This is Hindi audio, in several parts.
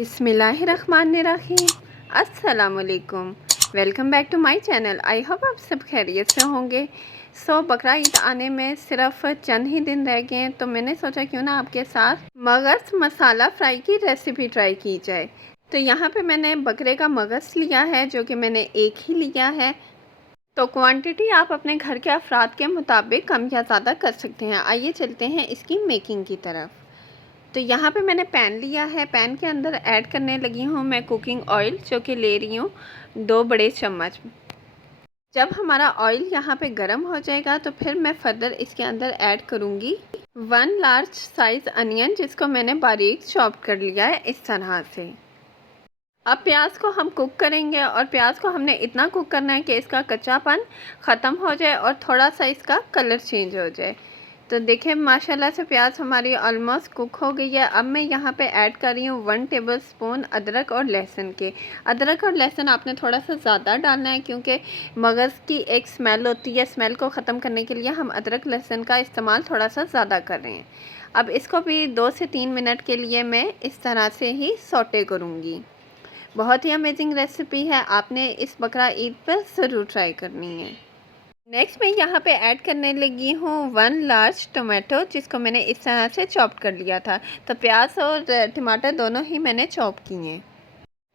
बिस्मिल्लाहिर्रहमानिर्रहीम। अस्सलामुअलैकुम। Welcome back to my channel. I hope आप सब खैरियत से होंगे। बकरा ईद आने में सिर्फ चंद ही दिन रह गए हैं, तो मैंने सोचा क्यों ना आपके साथ मगज़ मसाला फ्राई की रेसिपी ट्राई की जाए। तो यहाँ पे मैंने बकरे का मगज़ लिया है, जो कि मैंने एक ही लिया है। तो क्वांटिटी आप अपने घर के अफराद के मुताबिक कम या ज़्यादा कर सकते हैं। आइए चलते हैं इसकी मेकिंग की तरफ। तो यहाँ पे मैंने पैन लिया है। पैन के अंदर ऐड करने लगी हूँ मैं कुकिंग ऑयल, जो कि ले रही हूँ 2 बड़े चम्मच। जब हमारा ऑयल यहाँ पे गर्म हो जाएगा तो फिर मैं फर्दर इसके अंदर ऐड करूँगी 1 लार्ज साइज़ अनियन, जिसको मैंने बारीक चॉप कर लिया है इस तरह से। अब प्याज को हम कुक करेंगे, और प्याज को हमने इतना कुक करना है कि इसका कच्चापन ख़त्म हो जाए और थोड़ा सा इसका कलर चेंज हो जाए। तो देखें माशाल्लाह से प्याज हमारी ऑलमोस्ट कुक हो गई है। अब मैं यहाँ पे ऐड कर रही हूँ 1 टेबलस्पून अदरक और लहसुन के। अदरक और लहसुन आपने थोड़ा सा ज़्यादा डालना है, क्योंकि मगज़ की एक स्मेल होती है। स्मेल को ख़त्म करने के लिए हम अदरक लहसुन का इस्तेमाल थोड़ा सा ज़्यादा कर रहे हैं। अब इसको भी 2 से 3 मिनट के लिए मैं इस तरह से ही सौटे करूँगी। बहुत ही अमेजिंग रेसिपी है, आपने इस बकरा ईद पर ज़रूर ट्राई करनी है। नेक्स्ट मैं यहाँ पे ऐड करने लगी हूँ 1 लार्ज टोमेटो, जिसको मैंने इस तरह से चॉप कर लिया था। तो प्याज और टमाटर दोनों ही मैंने चॉप किए हैं।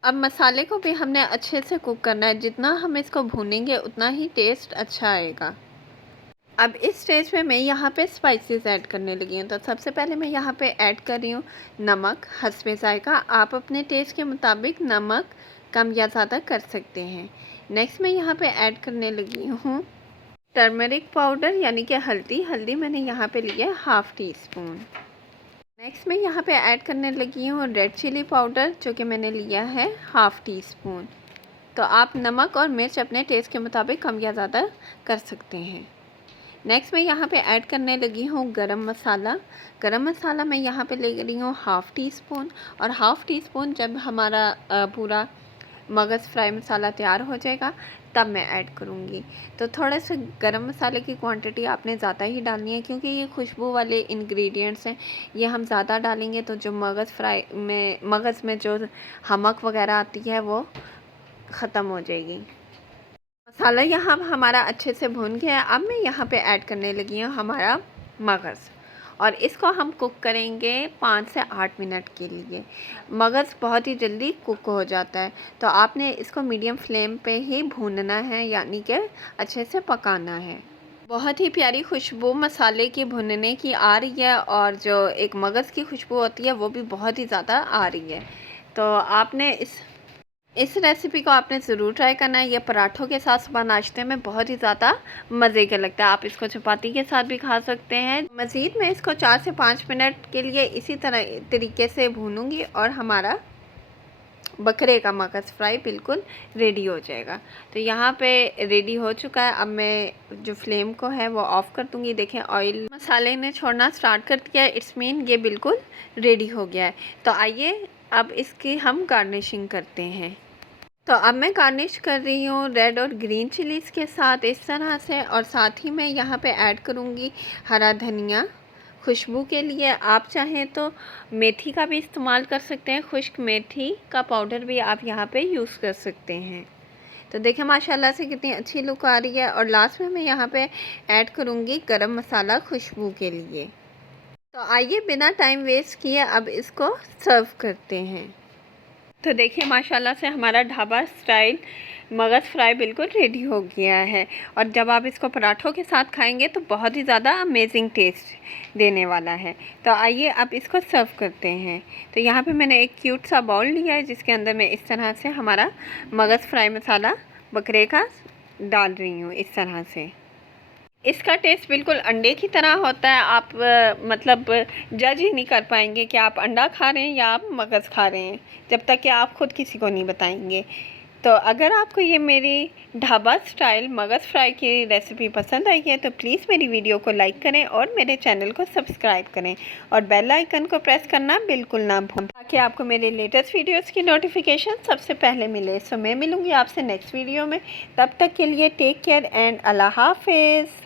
अब मसाले को भी हमने अच्छे से कुक करना है। जितना हम इसको भूनेंगे उतना ही टेस्ट अच्छा आएगा। अब इस स्टेज पे मैं यहाँ पे स्पाइसेस ऐड करने लगी हूँ। तो सबसे पहले मैं यहाँ पे ऐड कर रही हूँ नमक हस्बे ज़ायक़ा। आप अपने टेस्ट के मुताबिक नमक कम या ज़्यादा कर सकते हैं। नेक्स्ट मैं यहाँ पे ऐड करने लगी हूँ टर्मरिक पाउडर, यानी कि हल्दी मैंने यहाँ पे लिया है 1/2 टीस्पून। नेक्स्ट मैं यहाँ पे ऐड करने लगी हूँ रेड चिली पाउडर, जो कि मैंने लिया है 1/2 टीस्पून। तो आप नमक और मिर्च अपने टेस्ट के मुताबिक कम या ज़्यादा कर सकते हैं। नेक्स्ट मैं यहाँ पे ऐड करने लगी हूँ गरम मसाला। गरम मसाला मैं यहाँ पे ले रही हूँ 1/2 टीस्पून, और 1/2 टीस्पून जब हमारा पूरा मगज़ फ्राई मसाला तैयार हो जाएगा तब मैं ऐड करूँगी। तो थोड़े से गरम मसाले की क्वांटिटी आपने ज़्यादा ही डालनी है, क्योंकि ये खुशबू वाले इंग्रेडिएंट्स हैं। ये हम ज़्यादा डालेंगे तो जो मगज़ में जो हमक वगैरह आती है वो ख़त्म हो जाएगी। मसाला यहाँ हमारा अच्छे से भुन गया है। अब मैं यहाँ पे ऐड करने लगी हूँ हमारा मगज़, और इसको हम कुक करेंगे 5 से 8 मिनट के लिए। मगज़ बहुत ही जल्दी कुक हो जाता है, तो आपने इसको मीडियम फ्लेम पे ही भूनना है, यानी कि अच्छे से पकाना है। बहुत ही प्यारी खुशबू मसाले की भुनने की आ रही है, और जो एक मगज़ की खुशबू होती है वो भी बहुत ही ज़्यादा आ रही है। तो आपने इस रेसिपी को आपने ज़रूर ट्राई करना है। ये पराठों के साथ सुबह नाश्ते में बहुत ही ज़्यादा मज़े का लगता है। आप इसको चपाती के साथ भी खा सकते हैं। मज़ीद मैं इसको 4 से 5 मिनट के लिए इसी तरीके से भूनूंगी, और हमारा बकरे का मगज़ फ्राई बिल्कुल रेडी हो जाएगा। तो यहाँ पे रेडी हो चुका है। अब मैं जो फ्लेम को है वो ऑफ़ कर दूँगी। देखें ऑयल मसाले ने छोड़ना स्टार्ट कर दिया है। इट्स मीन ये बिल्कुल रेडी हो गया है। तो आइए अब इसकी हम गार्निशिंग करते हैं। तो अब मैं गार्निश कर रही हूँ रेड और ग्रीन चिलीज़ के साथ इस तरह से, और साथ ही मैं यहाँ पे ऐड करूँगी हरा धनिया खुशबू के लिए। आप चाहें तो मेथी का भी इस्तेमाल कर सकते हैं। खुश्क मेथी का पाउडर भी आप यहाँ पे यूज़ कर सकते हैं। तो देखें माशाल्लाह से कितनी अच्छी लुक आ रही है। और लास्ट में मैं यहाँ पे ऐड करूँगी गरम मसाला खुशबू के लिए। तो आइए बिना टाइम वेस्ट किए अब इसको सर्व करते हैं। तो देखिए माशाल्लाह से हमारा ढाबा स्टाइल मगज़ फ्राई बिल्कुल रेडी हो गया है, और जब आप इसको पराठों के साथ खाएंगे तो बहुत ही ज़्यादा अमेजिंग टेस्ट देने वाला है। तो आइए अब इसको सर्व करते हैं। तो यहाँ पे मैंने एक क्यूट सा बाउल लिया है, जिसके अंदर मैं इस तरह से हमारा मगज़ फ्राई मसाला बकरे का डाल रही हूँ इस तरह से। इसका टेस्ट बिल्कुल अंडे की तरह होता है। आप मतलब जज ही नहीं कर पाएंगे कि आप अंडा खा रहे हैं या आप मगज़ खा रहे हैं, जब तक कि आप ख़ुद किसी को नहीं बताएंगे। तो अगर आपको ये मेरी ढाबा स्टाइल मगज़ फ्राई की रेसिपी पसंद आई है तो प्लीज़ मेरी वीडियो को लाइक करें और मेरे चैनल को सब्सक्राइब करें, और बेल आइकन को प्रेस करना बिल्कुल ना भूलें, ताकि आपको मेरे लेटेस्ट वीडियोस की नोटिफिकेशन सबसे पहले मिले। सो मैं मिलूँगी आपसे नेक्स्ट वीडियो में। तब तक के लिए टेक केयर एंड अल्लाह हाफिज़।